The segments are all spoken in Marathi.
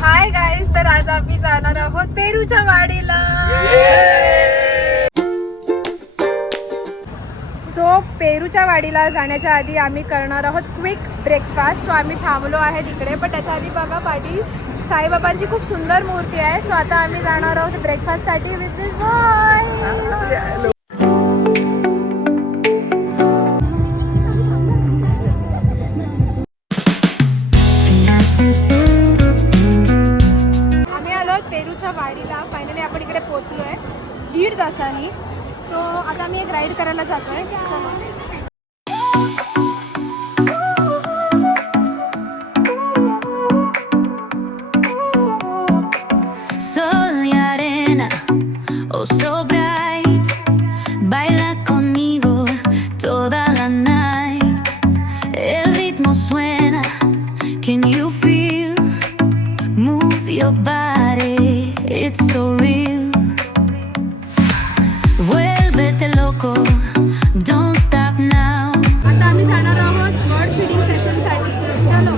हाय गाईज, तर आज आम्ही जाणार आहोत पेरूच्या वाडीला. सो पेरूच्या वाडीला जाण्याच्या आधी आम्ही करणार आहोत क्विक ब्रेकफास्ट. सो आम्ही थांबलो आहे तिकडे, पण त्याच्या आधी बघा पाठी साईबाबांची खूप सुंदर मूर्ती आहे. सो आता आम्ही जाणार आहोत ब्रेकफास्टसाठी विथ दिस बॉय. पेरूच्या वाडीला फायनली आपण इकडे पोहोचलो आहे 1.5 तासांनी. सो आता मी एक राईड करायला जातोय. Sol y arena, oh so bright, baila conmigo toda la night. El ritmo suena, can you feel? Move your body, it's so real. Vuélvete loco, don't stop now. आता आम्ही जाणार आहोत बर्ड फीडिंग सेशनसाठी. चलो.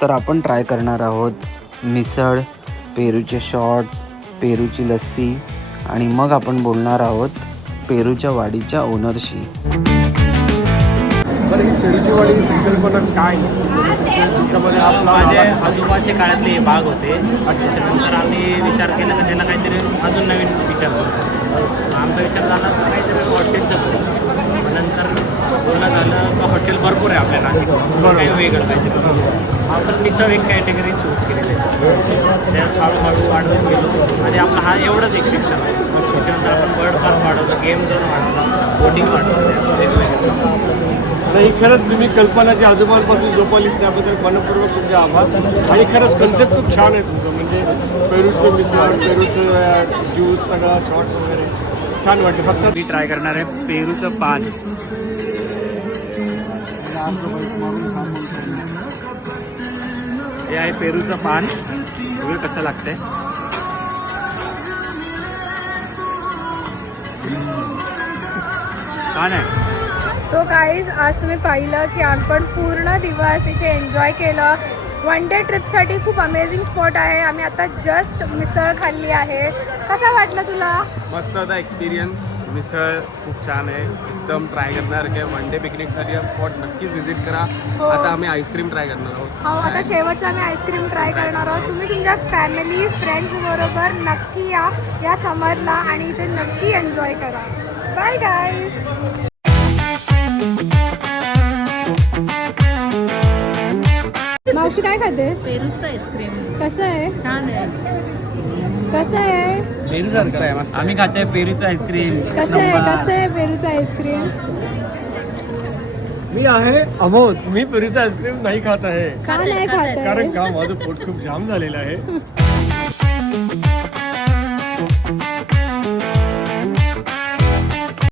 तर आपण ट्राय करणार आहोत मिसळ, पेरूचे शॉर्ट्स, पेरूची लस्सी आणि मग आपण बोलणार आहोत पेरूच्या वाडीच्या ओनरशी. पेरूची वाडी संकल्पना काय? त्याच्यामध्ये माझे आजोबाचे काळातले हे भाग होते. त्याच्यानंतर आम्ही विचार केला की त्याला काहीतरी अजून नवीन विचार करतो. आमचा विचार झाला तर काहीतरी हॉटेलचं करू. नंतर बोलणं झालं का हॉटेल भरपूर आहे आपल्या नाशिकला, काही वेगळं काहीतरी. आपण मिसळ एक कॅटेगरी चूज केलेली आहे. त्यात हळूहळू वाढवत गेलो आणि आपला हा एवढंच एक शिक्षण आहे. त्याच्यानंतर आपण बर्ड फार्म वाढवतो, गेम झोन वाढवतो, बोटिंग वाढवतो, वेगवेगळे. ही खरंच तुम्ही कल्पना जी आजोबांपासून जोपालीस त्याबद्दल मनपूर्वक तुमचे आभार. आणि खरंच कन्सेप्ट खूप छान आहे तुमचं, म्हणजे पेरूचं मिसळ, पेरूचं ज्यूस, सगळं शॉर्ट्स वगैरे छान वाटते. फक्त मी ट्राय करणार आहे पेरूचं पान. हे आहे पेरूचं पान, बघूया कसं लागतंय. छान आहे. सो गाईज, आज तुम्ही पाहिलं की आपण पूर्ण दिवस इथे एन्जॉय केलं. 1 डे ट्रिपसाठी खूप अमेझिंग स्पॉट आहे. आम्ही आता जस्ट मिसळ खाल्ली आहे. कसा वाटलं तुला? मस्त होता एक्सपिरियन्स. मिसळ खूप छान आहे, एकदम ट्राय करणार की 1 डे पिकनिकसाठी हा स्पॉट नक्कीच व्हिजिट करा. हो. आता आम्ही आईस्क्रीम ट्राय करणार आहोत. हो, आता शेवटचं आम्ही आईस्क्रीम ट्राय करणार आहोत. तुम्ही तुमच्या फॅमिली फ्रेंड्स बरोबर नक्की या समरला आणि इथे नक्की एन्जॉय करा. Bye guys. मावशी काय खातेस? पेरूचं आईस्क्रीम कसं आहे? छान आहे. कसं आहे? पेरूचं मस्त आहे, मस्त. आम्ही खाते पेरूचं आईस्क्रीम. कसं आहे? कसं आहे पेरूचं आईस्क्रीम? मी आहे अमोद. मी पेरूचं आईस्क्रीम नाही खात आहे, का नाही खात आहे? कारण का माझं पोट खूप जाम झालेलं आहे.